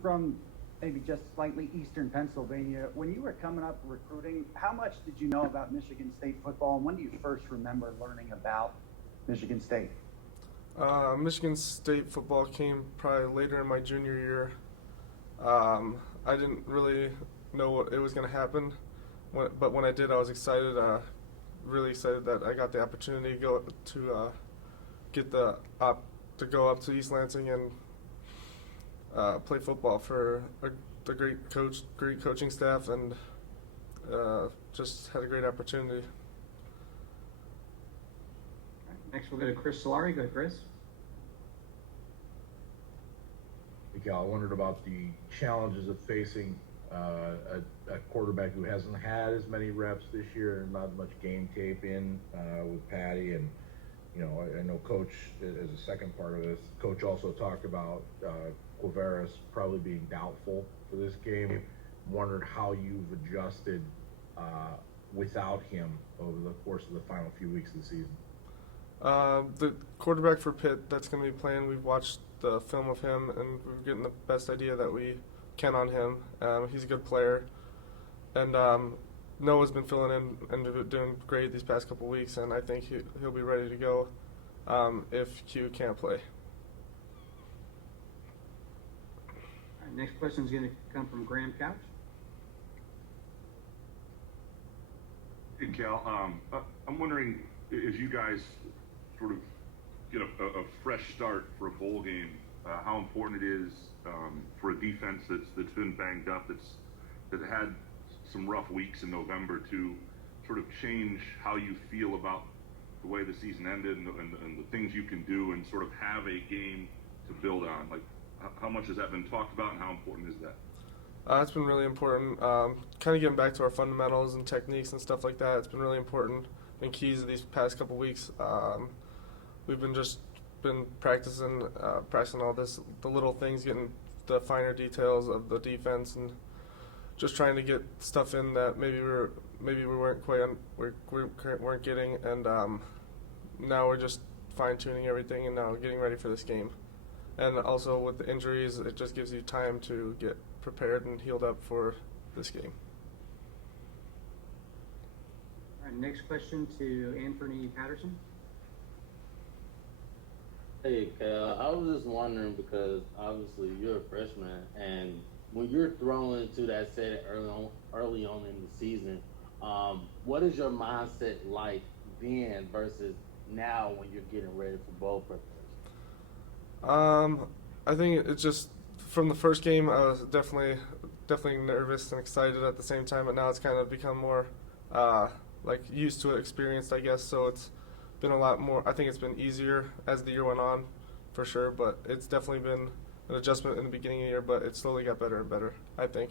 from maybe just slightly eastern Pennsylvania. When you were coming up recruiting, how much did you know about Michigan State football, and when do you first remember learning about Michigan State? Michigan State football came probably later in my junior year. I didn't really know what it was going to happen, but when I did, I was excited. Really excited that I got the opportunity to go to get the to go up to East Lansing and play football for the great coach, great coaching staff, and just had a great opportunity. Next, we'll go to Chris Solari. Go ahead, Chris. Hey, Cal, I wondered about the challenges of facing a quarterback who hasn't had as many reps this year and not much game tape in with Patty. And, you know, I know Coach, as a second part of this, Coach also talked about Quavaris probably being doubtful for this game. Wondered how you've adjusted without him over the course of the final few weeks of the season. The quarterback for Pitt that's going to be playing, we've watched the film of him, and we're getting the best idea that we can on him. He's a good player, and Noah's been filling in and doing great these past couple weeks, and I think he'll be ready to go if Q can't play. All right, next question is going to come from Graham Couch. Hey, Cal. I'm wondering, as you guys sort of get a fresh start for a bowl game, how important it is for a defense that's been banged up, that had some rough weeks in November, to sort of change how you feel about the way the season ended and the things you can do, and sort of have a game to build on. Like, how much has that been talked about, and how important is that? It's been really important. Kind of getting back to our fundamentals and techniques and stuff like that. It's been really important. Been keys these past couple weeks. We've been practicing all this, the little things, getting the finer details of the defense, and just trying to get stuff in that maybe we weren't weren't getting, and now we're just fine tuning everything and now getting ready for this game. And also with the injuries, it just gives you time to get prepared and healed up for this game. All right, next question to Anthony Patterson. Hey, Cal, I was just wondering, because obviously you're a freshman, and when you're thrown into that setting early on in the season, what is your mindset like then versus now when you're getting ready for bowl preparation? I think it's just from the first game, I was definitely nervous and excited at the same time, but now it's kind of become more like used to it, experienced, I guess. So it's been a lot more. I think it's been easier as the year went on, for sure. But it's definitely been an adjustment in the beginning of the year, but it slowly got better and better, I think.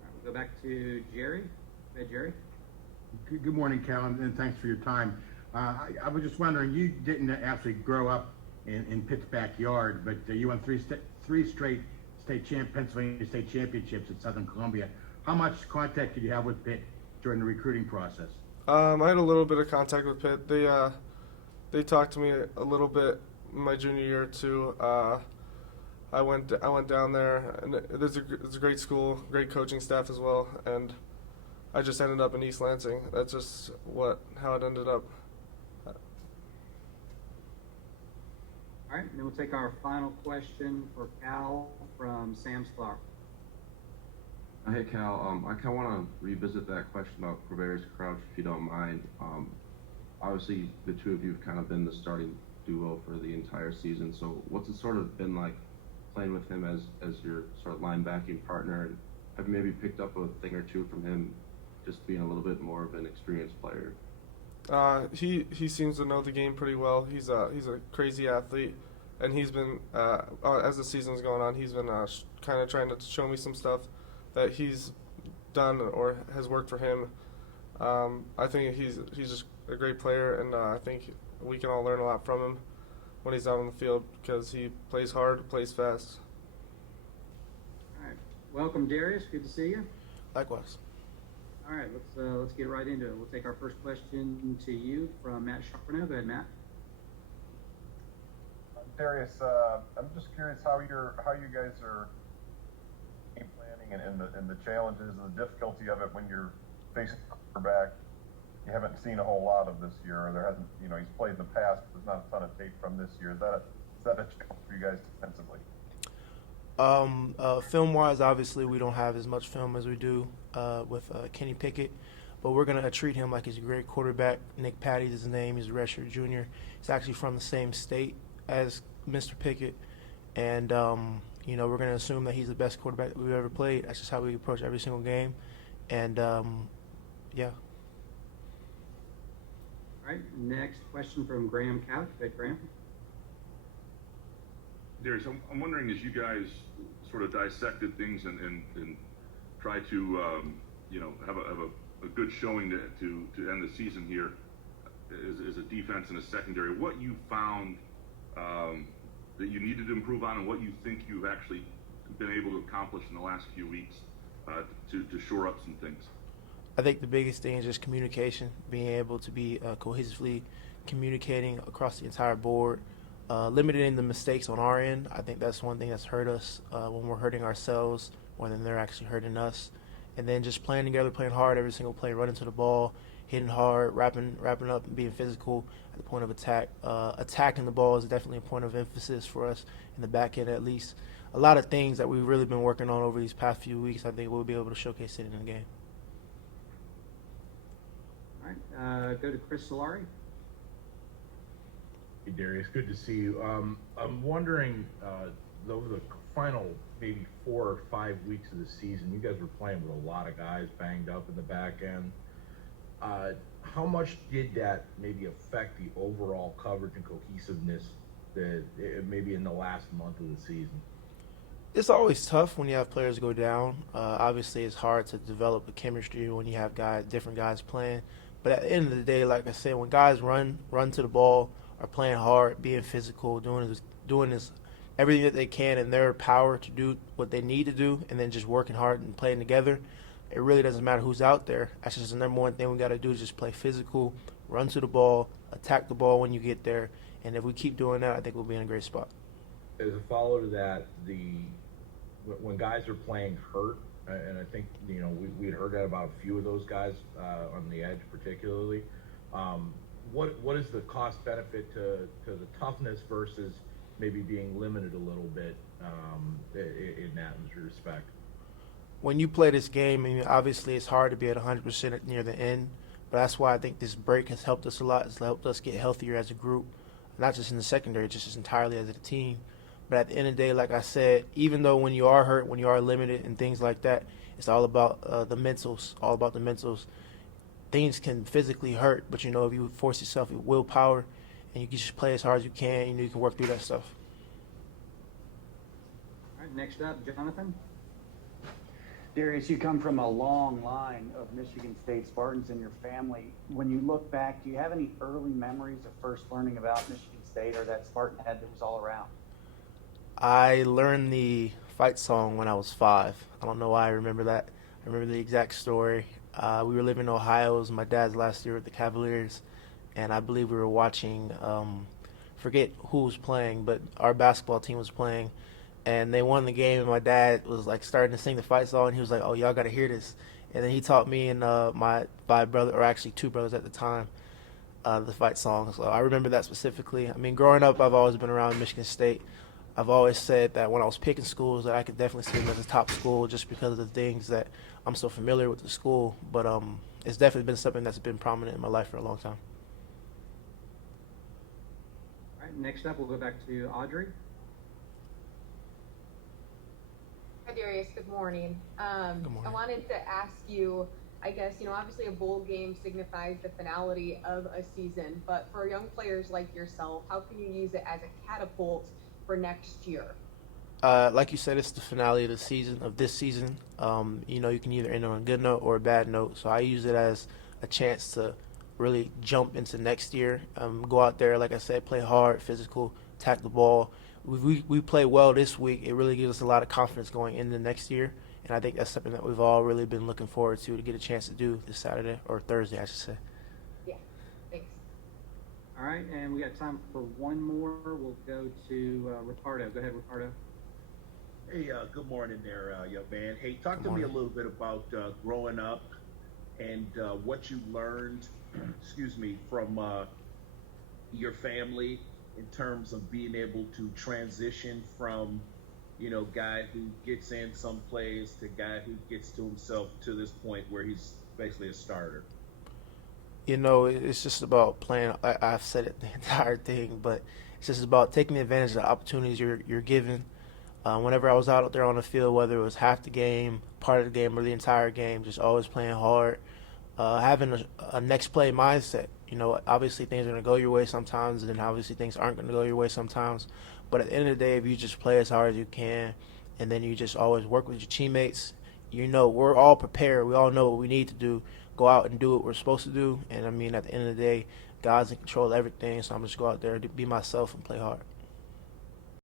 All right, we'll go back to Jerry. Hey, Jerry. Good morning, Cal, and thanks for your time. I was just wondering, you didn't actually grow up in Pitt's backyard, but you won three straight Pennsylvania state championships at Southern Columbia. How much contact did you have with Pitt during the recruiting process? I had a little bit of contact with Pitt. They talked to me a little bit in my junior year too. I went down there, and it's a great school, great coaching staff as well, and I just ended up in East Lansing. That's just how it ended up. All right, and then we'll take our final question for Cal from Sam Sklar. Hey, Cal, I kind of want to revisit that question about Quavaris Crouch, if you don't mind. Obviously, the two of you have kind of been the starting duo for the entire season, so what's it sort of been like playing with him as your sort of linebacking partner? And have you maybe picked up a thing or two from him, just being a little bit more of an experienced player? He seems to know the game pretty well. He's a crazy athlete, and he's been as the season's going on, he's been kind of trying to show me some stuff that he's done or has worked for him. I think he's just a great player, and I think we can all learn a lot from him when he's out on the field, because he plays hard, plays fast. All right, welcome, Darius. Good to see you. Likewise. All right, let's get right into it. We'll take our first question to you from Matt Charbonneau. Go ahead, Matt. Darius, I'm just curious how you guys are game planning and the challenges and the difficulty of it when you're facing a quarterback you haven't seen a whole lot of this year, or there hasn't, he's played in the past, but there's not a ton of tape from this year. Is that a challenge for you guys defensively? Film-wise, obviously, we don't have as much film as we do with Kenny Pickett, but we're going to treat him like he's a great quarterback. Nick Patty's his name. He's a redshirt junior. He's actually from the same state as Mr. Pickett, and we're going to assume that he's the best quarterback that we've ever played. That's just how we approach every single game, and yeah. All right, next question from Graham Couch. Good, Graham. Darius, I'm wondering, as you guys sort of dissected things and try to have a good showing to end the season here as a defense and a secondary, what you found that you needed to improve on, and what you think you've actually been able to accomplish in the last few weeks to shore up some things. I think the biggest thing is just communication, being able to be cohesively communicating across the entire board, limiting the mistakes on our end. I think that's one thing that's hurt us when we're hurting ourselves more than they're actually hurting us. And then just playing together, playing hard every single play, running to the ball, hitting hard, wrapping up, and being physical at the point of attack. Attacking the ball is definitely a point of emphasis for us in the back end, at least. A lot of things that we've really been working on over these past few weeks, I think we'll be able to showcase it in the game. All right, go to Chris Solari. Hey Darius, good to see you. I'm wondering, over the final maybe 4 or 5 weeks of the season, you guys were playing with a lot of guys banged up in the back end. How much did that maybe affect the overall coverage and cohesiveness that maybe in the last month of the season? It's always tough when you have players go down. Obviously, it's hard to develop a chemistry when you have different guys playing. But at the end of the day, like I said, when guys run to the ball, are playing hard, being physical, doing this everything that they can in their power to do what they need to do, and then just working hard and playing together, it really doesn't matter who's out there. That's just the number one thing we got to do is just play physical, run to the ball, attack the ball when you get there. And if we keep doing that, I think we'll be in a great spot. As a follow to that, when guys are playing hurt, and I think we had heard that about a few of those guys on the edge particularly. What is the cost benefit to the toughness versus maybe being limited a little bit in that respect? When you play this game, I mean, obviously it's hard to be at 100% near the end, but that's why I think this break has helped us a lot. It's helped us get healthier as a group, not just in the secondary, just entirely as a team. But at the end of the day, like I said, even though when you are hurt, when you are limited and things like that, it's all about the mentals, all about the mentals. Things can physically hurt, but if you force yourself with willpower and you can just play as hard as you can, you can work through that stuff. All right, next up, Jonathan. Darius, you come from a long line of Michigan State Spartans in your family. When you look back, do you have any early memories of first learning about Michigan State or that Spartan head that was all around? I learned the fight song when I was 5. I don't know why I remember that. I remember the exact story. We were living in Ohio. It was my dad's last year with the Cavaliers, and I believe we were watching, forget who was playing, but our basketball team was playing, and they won the game, and my dad was like starting to sing the fight song, and he was like, "Oh, y'all got to hear this." And then he taught me and my 5 brothers, or actually 2 brothers at the time, the fight song. So I remember that specifically. I mean, growing up, I've always been around Michigan State. I've always said that when I was picking schools that I could definitely see them as a top school just because of the things that I'm so familiar with the school. But it's definitely been something that's been prominent in my life for a long time. All right, next up, we'll go back to Audrey. Hi, Darius. Good morning. Good morning. I wanted to ask you, I guess, obviously a bowl game signifies the finality of a season, but for young players like yourself, how can you use it as a catapult for next year? Like you said, it's the finale of this season. You can either end on a good note or a bad note. So I use it as a chance to really jump into next year. Go out there, like I said, play hard, physical, attack the ball. We play well this week. It really gives us a lot of confidence going into next year. And I think that's something that we've all really been looking forward to get a chance to do this Saturday, or Thursday, I should say. Yeah, thanks. All right, and we got time for one more. We'll go to Ricardo. Go ahead, Ricardo. Hey, good morning there, young man. Hey, talk Good to me a morning. little bit about growing up and what you learned, excuse me, from your family in terms of being able to transition from, guy who gets in some plays to guy who gets to himself to this point where he's basically a starter. It's just about playing. I've said it the entire thing, but it's just about taking advantage of the opportunities you're given. Whenever I was out there on the field, whether it was half the game, part of the game, or the entire game, just always playing hard, having a next play mindset. Obviously things are going to go your way sometimes, and then obviously things aren't going to go your way sometimes. But at the end of the day, if you just play as hard as you can, and then you just always work with your teammates, we're all prepared. We all know what we need to do. Go out and do what we're supposed to do. And I mean, at the end of the day, God's in control of everything. So I'm just go out there to be myself and play hard.